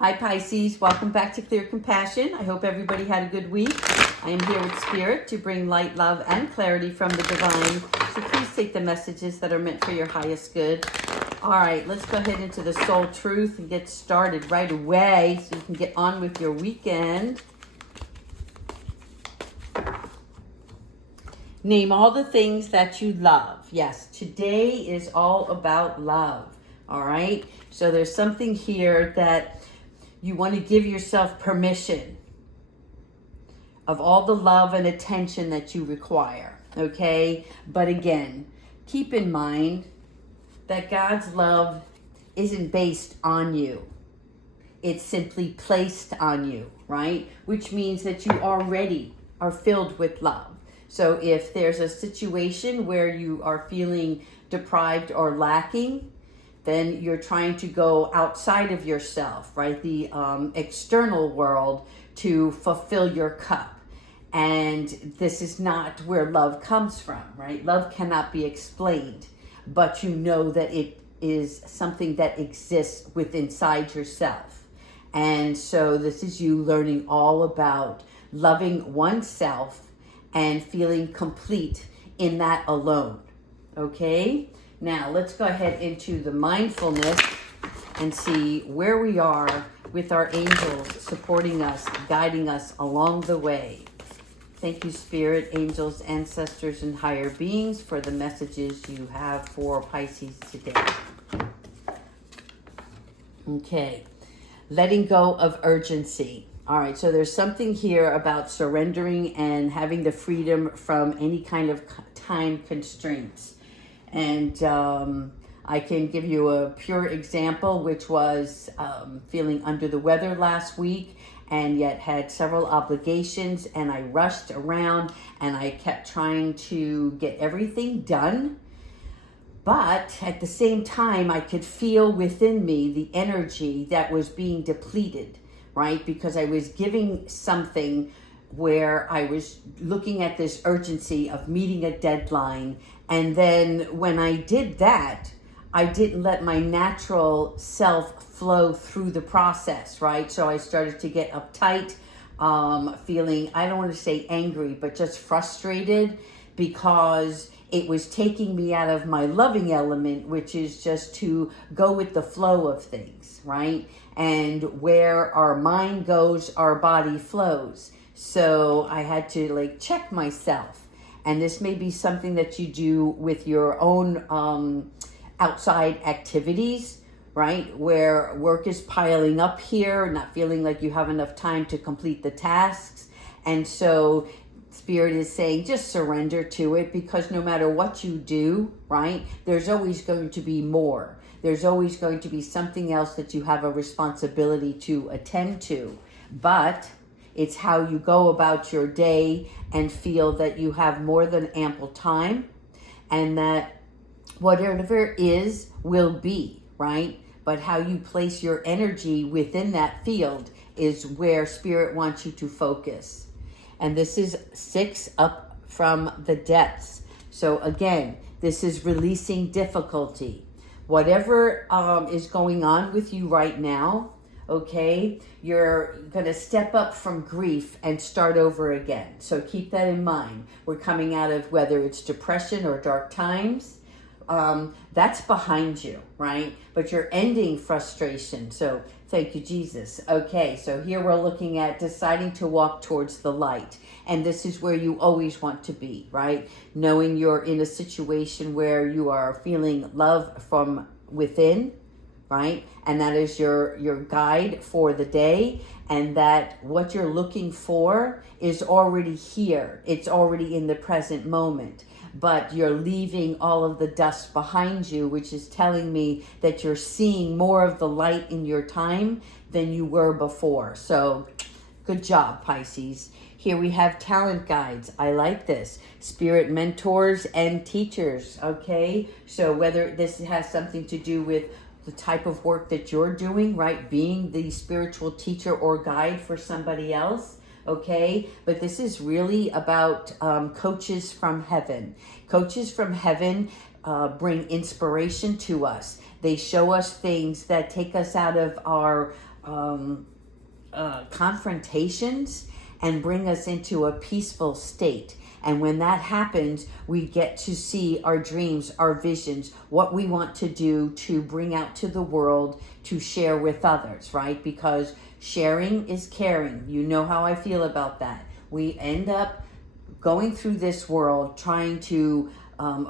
Hi Pisces, welcome back to Clear Compassion. I hope everybody had a good week. I am here with Spirit to bring light, love, and clarity from the divine. So please take the messages that are meant for your highest good. All right, let's go ahead into the soul truth and get started right away so you can get on with your weekend. Name all the things that you love. Yes, today is all about love. All right, so there's something here that you want to give yourself permission of all the love and attention that you require, okay? But again, keep in mind that God's love isn't based on you. It's simply placed on you, right? Which means that you already are filled with love. So if there's a situation where you are feeling deprived or lacking, then you're trying to go outside of yourself, right? The external world to fulfill your cup. And this is not where love comes from, right? Love cannot be explained, but you know that it is something that exists within inside yourself. And so this is you learning all about loving oneself and feeling complete in that alone, okay? Now, let's go ahead into the mindfulness and see where we are with our angels supporting us, guiding us along the way. Thank you, Spirit, angels, ancestors, and higher beings for the messages you have for Pisces today. Okay, letting go of urgency. All right, so there's something here about surrendering and having the freedom from any kind of time constraints. And I can give you a pure example, which was feeling under the weather last week and yet had several obligations, and I rushed around and I kept trying to get everything done. But at the same time, I could feel within me the energy that was being depleted, right? Because I was giving something where I was looking at this urgency of meeting a deadline. And then when I did that, I didn't let my natural self flow through the process, right? So I started to get uptight, feeling, I don't want to say angry, but just frustrated because it was taking me out of my loving element, which is just to go with the flow of things, right? And where our mind goes, our body flows. So I had to check myself. And this may be something that you do with your own outside activities, right? Where work is piling up here, not feeling like you have enough time to complete the tasks. And so Spirit is saying, just surrender to it, because no matter what you do, right, there's always going to be more. There's always going to be something else that you have a responsibility to attend to. But it's how you go about your day and feel that you have more than ample time, and that whatever is will be, right? But how you place your energy within that field is where Spirit wants you to focus. And this is 6 up from the depths. So again, this is releasing difficulty. Whatever is going on with you right now, okay, you're going to step up from grief and start over again. So keep that in mind. We're coming out of whether it's depression or dark times. That's behind you, right? But you're ending frustration. So thank you, Jesus. Okay, so here we're looking at deciding to walk towards the light. And this is where you always want to be, right? Knowing you're in a situation where you are feeling love from within, right? And that is your guide for the day, and that what you're looking for is already here. It's already in the present moment, but you're leaving all of the dust behind you, which is telling me that you're seeing more of the light in your time than you were before. So good job, Pisces. Here we have talent guides. I like this. Spirit mentors and teachers, okay? So whether this has something to do with the type of work that you're doing, right? Being the spiritual teacher or guide for somebody else, okay? But this is really about coaches from heaven. Coaches from heaven bring inspiration to us. They show us things that take us out of our confrontations and bring us into a peaceful state. And when that happens, we get to see our dreams, our visions, what we want to do to bring out to the world, to share with others, right? Because sharing is caring. You know how I feel about that. We end up going through this world trying to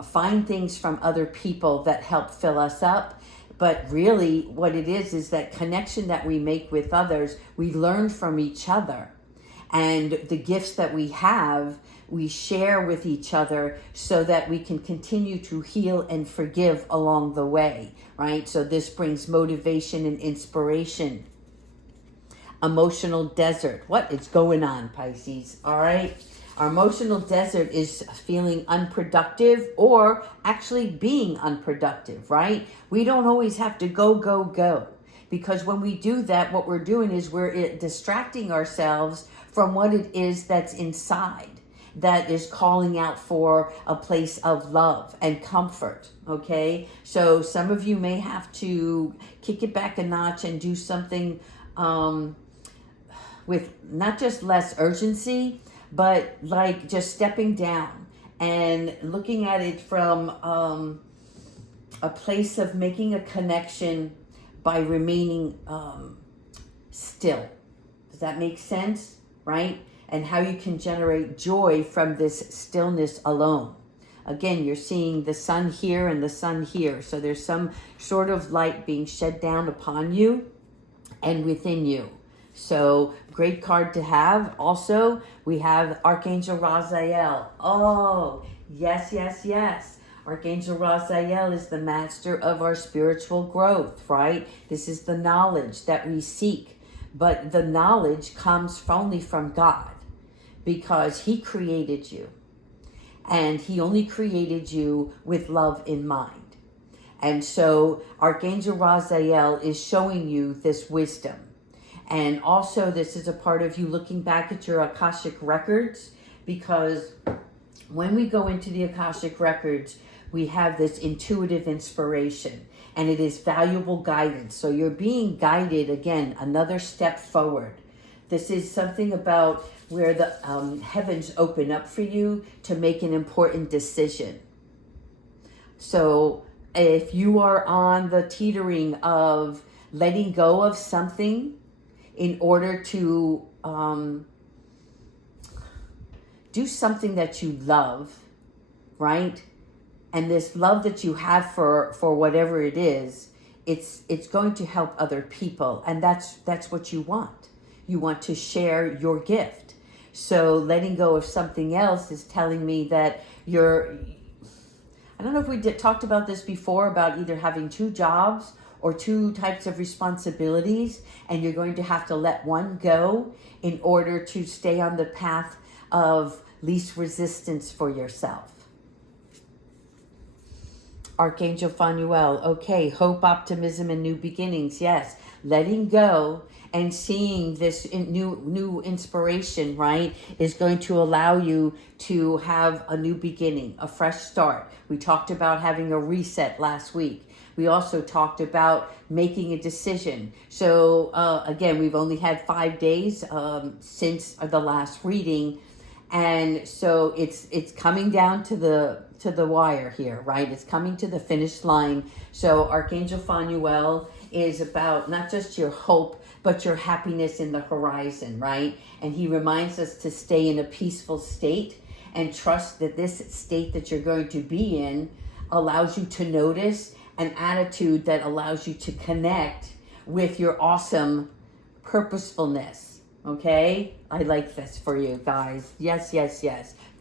find things from other people that help fill us up. But really what it is that connection that we make with others, we learn from each other. And the gifts that we have, we share with each other so that we can continue to heal and forgive along the way, right? So this brings motivation and inspiration. Emotional desert. What is going on, Pisces? All right. Our emotional desert is feeling unproductive or actually being unproductive, right? We don't always have to go. Because when we do that, what we're doing is we're distracting ourselves from what it is that's inside, that is calling out for a place of love and comfort, okay? So some of you may have to kick it back a notch and do something with not just less urgency, but like just stepping down and looking at it from a place of making a connection by remaining still. Does that make sense? Right? And how you can generate joy from this stillness alone. Again, you're seeing the sun here and the sun here. So there's some sort of light being shed down upon you and within you. So great card to have. Also, we have Archangel Raziel. Oh, yes. Archangel Raziel is the master of our spiritual growth, right? This is the knowledge that we seek. But the knowledge comes only from God because he created you. And he only created you with love in mind. And so Archangel Raziel is showing you this wisdom. And also this is a part of you looking back at your Akashic records, because when we go into the Akashic records, we have this intuitive inspiration and it is valuable guidance. So you're being guided, again, another step forward. This is something about where the heavens open up for you to make an important decision. So if you are on the teetering of letting go of something in order to do something that you love, right? And this love that you have for whatever it is, it's going to help other people. And that's what you want. You want to share your gift. So letting go of something else is telling me that I don't know if we talked about this before, about either having two jobs or two types of responsibilities, and you're going to have to let one go in order to stay on the path of least resistance for yourself. Archangel Phanuel, okay, hope, optimism, and new beginnings. Yes, letting go and seeing this new inspiration, right, is going to allow you to have a new beginning, a fresh start. We talked about having a reset last week. We also talked about making a decision. So again, we've only had 5 days since the last reading. And so it's coming down to the wire here, right? It's coming to the finish line. So Archangel Phanuel is about not just your hope, but your happiness in the horizon, right? And he reminds us to stay in a peaceful state and trust that this state that you're going to be in allows you to notice an attitude that allows you to connect with your awesome purposefulness. Okay? I like this for you guys. Yes.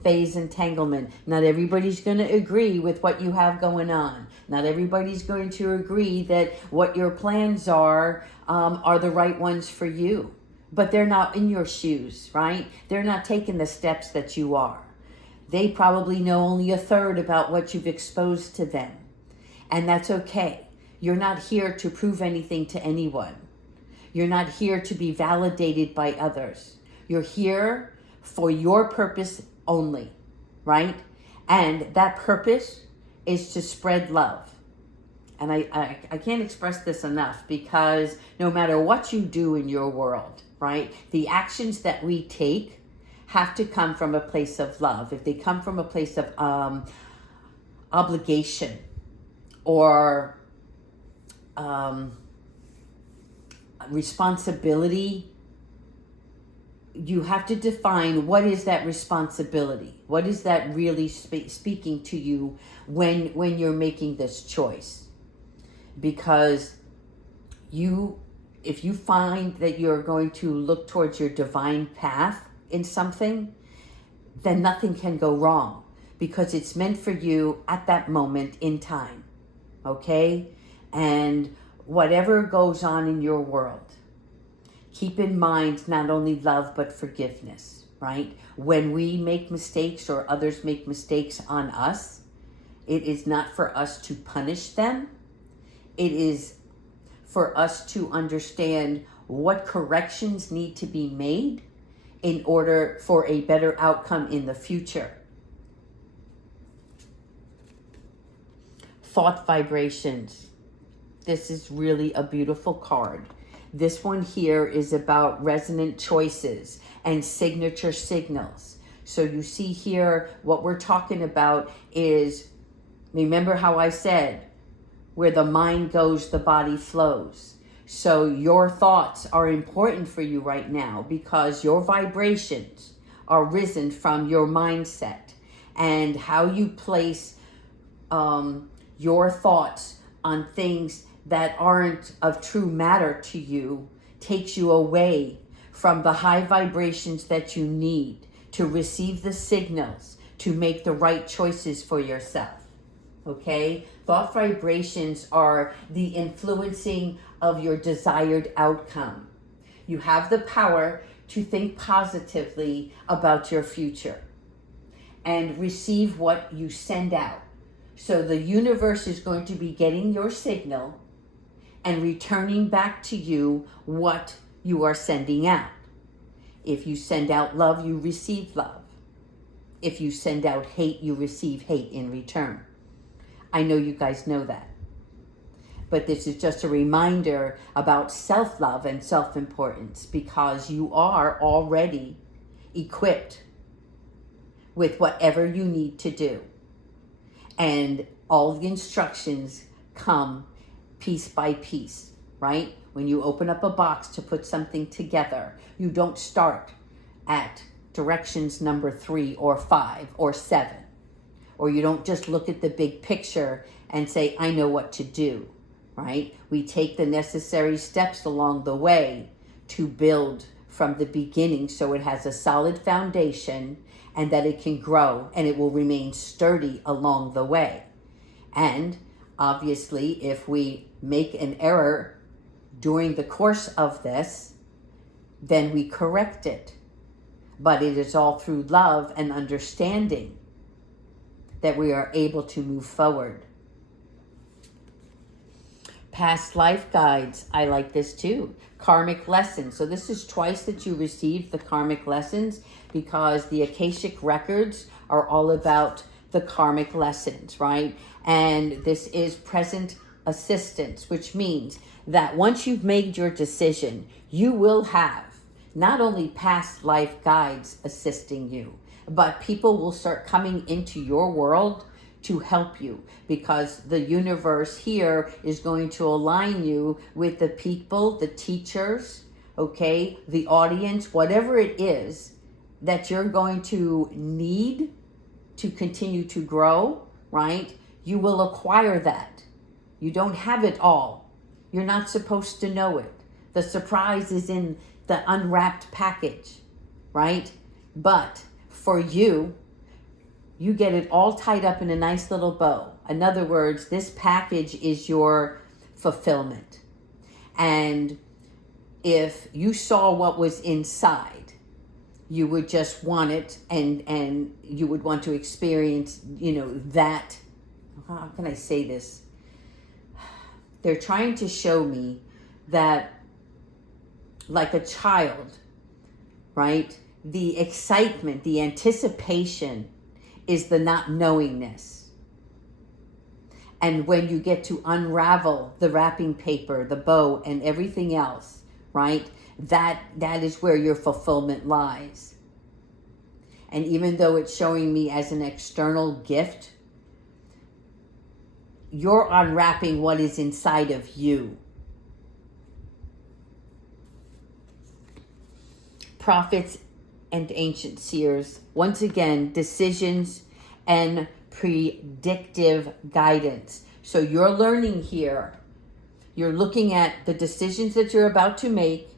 Phase entanglement. Not everybody's going to agree with what you have going on. Not everybody's going to agree that what your plans are the right ones for you. But they're not in your shoes, right? They're not taking the steps that you are. They probably know only a third about what you've exposed to them. And that's okay. You're not here to prove anything to anyone. You're not here to be validated by others. You're here for your purpose only, right? And that purpose is to spread love And I can't express this enough, because no matter what you do in your world, right, the actions that we take have to come from a place of love. If they come from a place of obligation or responsibility, you have to define what is that responsibility. What is that really speaking to you when you're making this choice? Because if you find that you're going to look towards your divine path in something, then nothing can go wrong, because it's meant for you at that moment in time. Okay? And whatever goes on in your world, keep in mind not only love but forgiveness, right? When we make mistakes or others make mistakes on us, it is not for us to punish them. It is for us to understand what corrections need to be made in order for a better outcome in the future. Thought vibrations. This is really a beautiful card. This one here is about resonant choices and signature signals. So you see here, what we're talking about is, remember how I said, where the mind goes, the body flows. So your thoughts are important for you right now, because your vibrations are risen from your mindset, and how you place your thoughts on things that aren't of true matter to you takes you away from the high vibrations that you need to receive the signals to make the right choices for yourself. Okay? Thought vibrations are the influencing of your desired outcome. You have the power to think positively about your future and receive what you send out. So the universe is going to be getting your signal and returning back to you what you are sending out. If you send out love, you receive love. If you send out hate, you receive hate in return. I know you guys know that. But this is just a reminder about self-love and self-importance, because you are already equipped with whatever you need to do. And all the instructions come piece by piece, right? When you open up a box to put something together, you don't start at directions number 3 or 5 or 7. Or you don't just look at the big picture and say, I know what to do, right? We take the necessary steps along the way to build from the beginning, so it has a solid foundation and that it can grow and it will remain sturdy along the way. And obviously, if we make an error during the course of this, then we correct it. But it is all through love and understanding that we are able to move forward. Past life guides. I like this too. Karmic lessons. So this is twice that you received the karmic lessons, because the Akashic records are all about the karmic lessons, right? And this is present assistance, which means that once you've made your decision, you will have not only past life guides assisting you, but people will start coming into your world to help you, because the universe here is going to align you with the people, the teachers, okay, the audience, whatever it is that you're going to need to continue to grow, right? You will acquire that. You don't have it all. You're not supposed to know it. The surprise is in the unwrapped package, right? But for you, you get it all tied up in a nice little bow. In other words, this package is your fulfillment. And if you saw what was inside, you would just want it, and you would want to experience, that. How can I say this? They're trying to show me that, like a child, right? The excitement, the anticipation is the not knowingness. And when you get to unravel the wrapping paper, the bow, and everything else, right? That is where your fulfillment lies. And even though it's showing me as an external gift, you're unwrapping what is inside of you. Prophets and ancient seers, once again, decisions and predictive guidance. So you're learning here. You're looking at the decisions that you're about to make,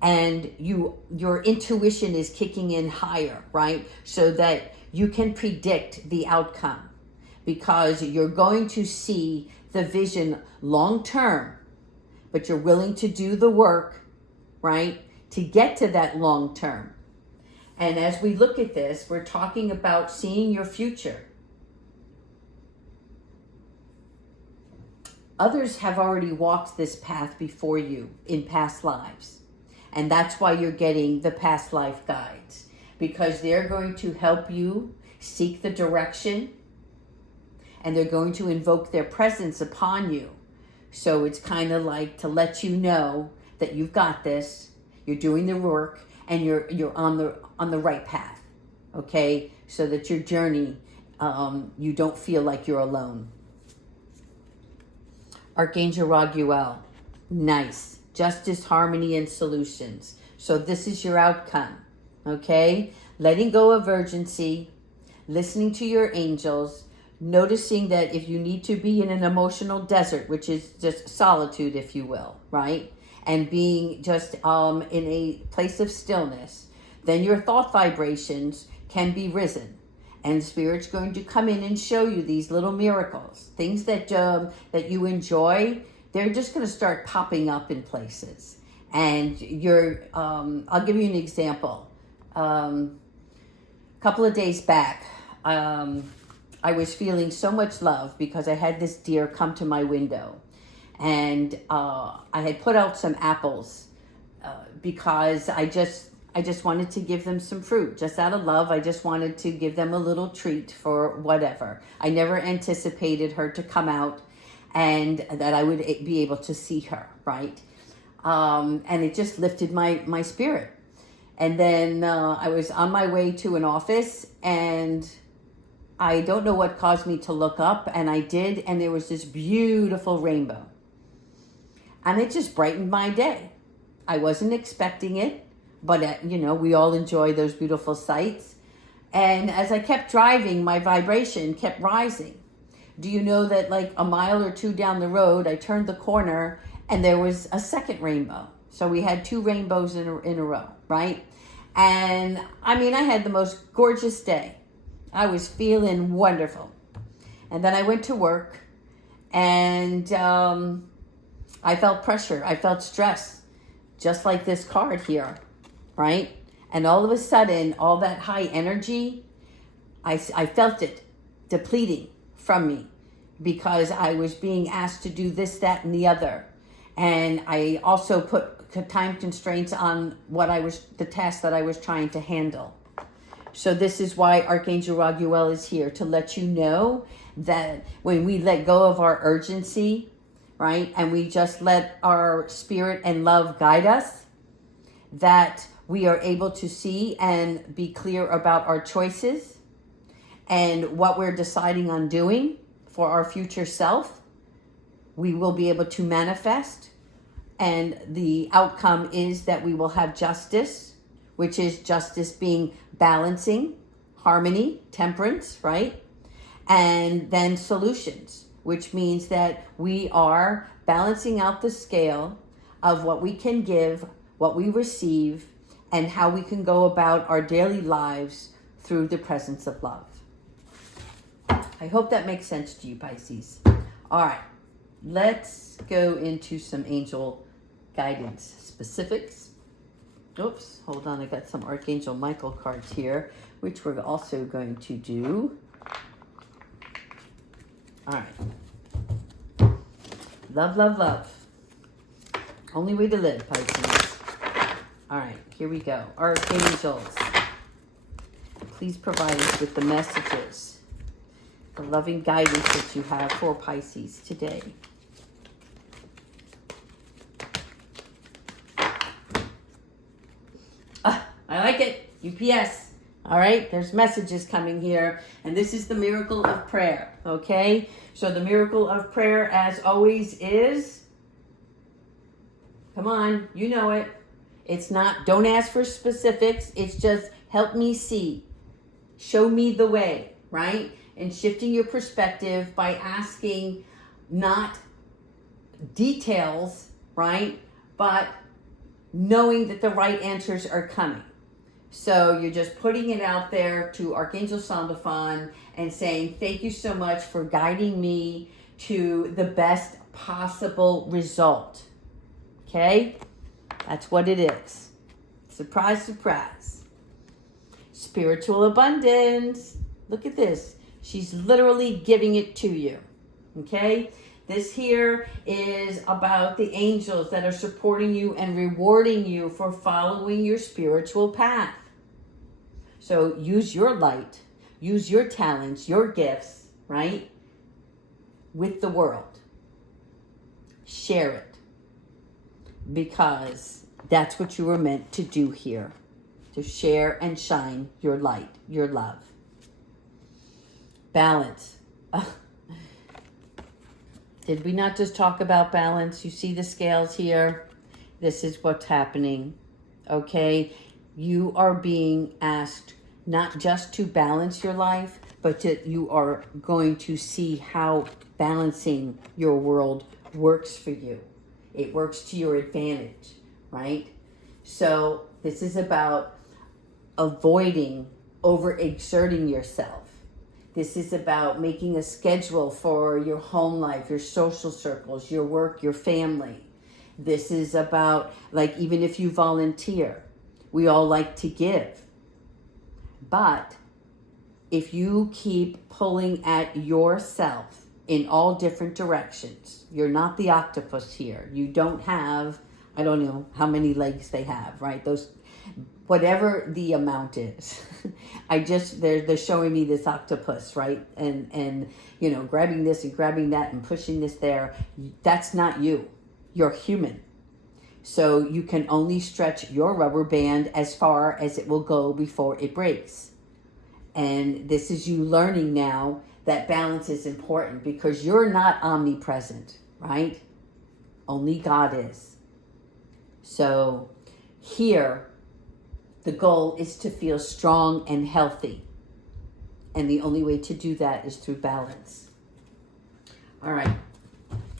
and your intuition is kicking in higher, right? So that you can predict the outcome, because you're going to see the vision long term, but you're willing to do the work, right, to get to that long term. And as we look at this, we're talking about seeing your future. Others have already walked this path before you in past lives. And that's why you're getting the past life guides, because they're going to help you seek the direction, and they're going to invoke their presence upon you. So it's kind of like to let you know that you've got this, you're doing the work, and you're on the right path, okay? So that your journey, you don't feel like you're alone. Archangel Raguel, nice. Justice, harmony, and solutions. So this is your outcome, okay? Letting go of urgency, listening to your angels, noticing that if you need to be in an emotional desert, which is just solitude, if you will, right? And being just in a place of stillness, then your thought vibrations can be risen. And Spirit's going to come in and show you these little miracles. Things that you enjoy, they're just going to start popping up in places. And I'll give you an example. A couple of days back, I was feeling so much love because I had this deer come to my window. And I had put out some apples because I just wanted to give them some fruit. Just out of love, I just wanted to give them a little treat for whatever. I never anticipated her to come out and that I would be able to see her, right? And it just lifted my spirit. And then I was on my way to an office, and I don't know what caused me to look up, and I did, and there was this beautiful rainbow. And it just brightened my day. I wasn't expecting it, but we all enjoy those beautiful sights. And as I kept driving, my vibration kept rising. Do you know that like a mile or two down the road, I turned the corner and there was a second rainbow. So we had two rainbows in a row, right? And I had the most gorgeous day. I was feeling wonderful. And then I went to work, and I felt pressure. I felt stress, just like this card here, right? And all of a sudden, all that high energy, I felt it depleting from me because I was being asked to do this, that, and the other. And I also put time constraints on the task that I was trying to handle. So this is why Archangel Raguel is here, to let you know that when we let go of our urgency, right, and we just let our spirit and love guide us, that we are able to see and be clear about our choices and what we're deciding on doing for our future self. We will be able to manifest, and the outcome is that we will have justice, which is justice being balancing, harmony, temperance, right? And then solutions, which means that we are balancing out the scale of what we can give, what we receive, and how we can go about our daily lives through the presence of love. I hope that makes sense to you, Pisces. All right, let's go into some angel guidance specifics. Oops, hold on, I got some Archangel Michael cards here, which we're also going to do. All right. Love, love, love. Only way to live, Pisces. All right, here we go. Archangels, please provide us with the messages the loving guidance that you have for Pisces today. I like it. UPS. All right, there's messages coming here. And this is the miracle of prayer, okay? So the miracle of prayer, as always, is, come on, you know it. It's not, don't ask for specifics. It's just, help me see. Show me the way, right? And shifting your perspective by asking not details, right? But knowing that the right answers are coming. So you're just putting it out there to Archangel Sandalphon and saying, thank you so much for guiding me to the best possible result. Okay? That's what it is. Surprise, surprise. Spiritual abundance. Look at this. She's literally giving it to you. Okay? This here is about the angels that are supporting you and rewarding you for following your spiritual path. So use your light, use your talents, your gifts, right, with the world. Share it, because that's what you were meant to do here, to share and shine your light, your love. Balance. Did we not just talk about balance? You see the scales here? This is what's happening, okay? You are being asked not just to balance your life, but you are going to see how balancing your world works for you. It works to your advantage, right? So this is about avoiding overexerting yourself. This is about making a schedule for your home life, your social circles, your work, your family. This is about, like, even if you volunteer, we all like to give. But if you keep pulling at yourself in all different directions, you're not the octopus here. You don't have, I don't know how many legs they have, right? Those, whatever the amount is. They're showing me this octopus, right? And you know, grabbing this and grabbing that and pushing this there. That's not you. You're human. So you can only stretch your rubber band as far as it will go before it breaks. And this is you learning now that balance is important, because you're not omnipresent, right? Only God is. So here, the goal is to feel strong and healthy. And the only way to do that is through balance. All right.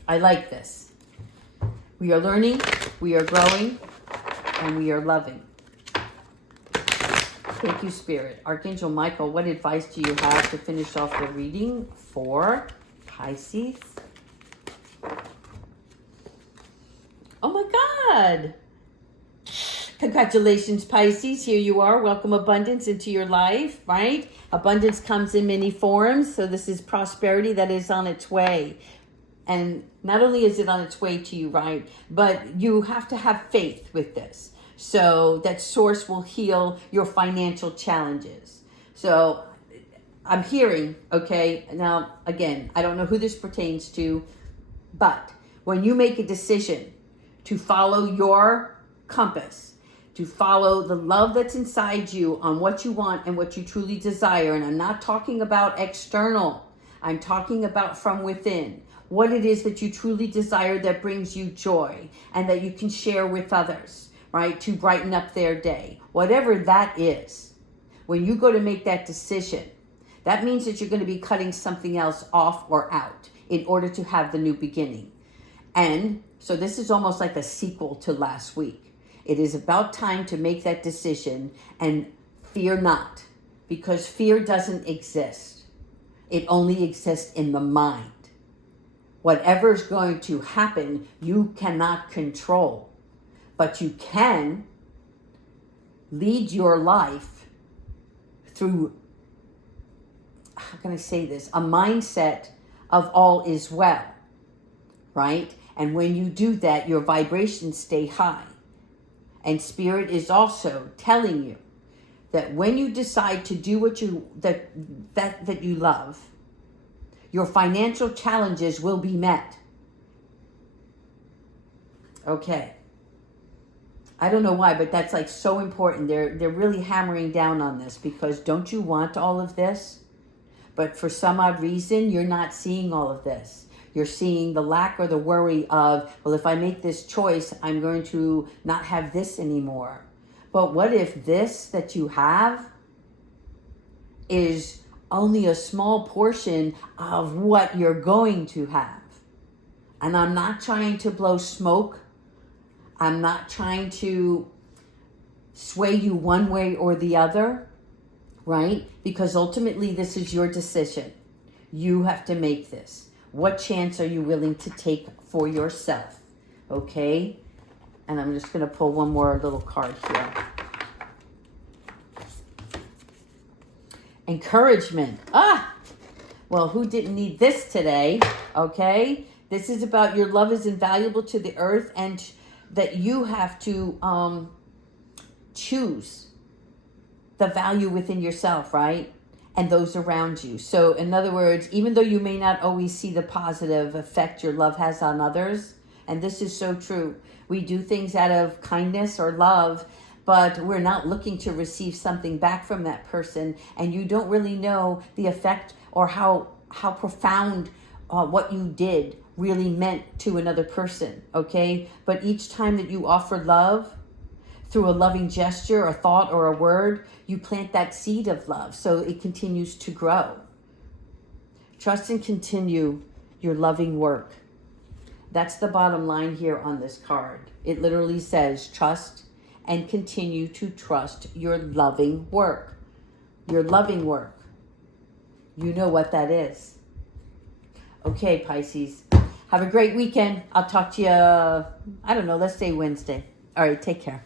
I like this. We are learning, we are growing, and we are loving. Thank you, Spirit. Archangel Michael, what advice do you have to finish off the reading for Pisces? Oh my God. Congratulations, Pisces. Here you are. Welcome abundance into your life, right? Abundance comes in many forms. So this is prosperity that is on its way. And not only is it on its way to you, right? But you have to have faith with this. So that source will heal your financial challenges. So I'm hearing, okay, now again, I don't know who this pertains to, but when you make a decision to follow your compass, to follow the love that's inside you on what you want and what you truly desire, and I'm not talking about external, I'm talking about from within, what it is that you truly desire that brings you joy and that you can share with others, right, to brighten up their day. Whatever that is, when you go to make that decision, that means that you're going to be cutting something else off or out in order to have the new beginning. And so this is almost like a sequel to last week. It is about time to make that decision, and fear not, because fear doesn't exist. It only exists in the mind. Whatever's going to happen, you cannot control, but you can lead your life through, how can I say this, a mindset of all is well, right? And when you do that, your vibrations stay high. And Spirit is also telling you that when you decide to do what you that you love, Your financial challenges will be met. Okay. I don't know why, but that's like so important. They're really hammering down on this because don't you want all of this? But for some odd reason, you're not seeing all of this. You're seeing the lack or the worry of, well, if I make this choice, I'm going to not have this anymore. But what if this that you have is only a small portion of what you're going to have? And I'm not trying to blow smoke. I'm not trying to sway you one way or the other, right? Because ultimately this is your decision. You have to make this. What chance are you willing to take for yourself? Okay? And I'm just going to pull one more little card here. Encouragement. Well, who didn't need this today? Okay? This is about your love is invaluable to the earth and that you have to choose the value within yourself, right? And those around you. So in other words, even though you may not always see the positive effect your love has on others, and this is so true, we do things out of kindness or love, but we're not looking to receive something back from that person, and you don't really know the effect or how profound what you did really meant to another person, okay? But each time that you offer love through a loving gesture, a thought, or a word, you plant that seed of love so it continues to grow. Trust and continue your loving work. That's the bottom line here on this card. It literally says trust and continue to trust your loving work. Your loving work. You know what that is. Okay, Pisces. Have a great weekend. I'll talk to you, I don't know, let's say Wednesday. All right, take care.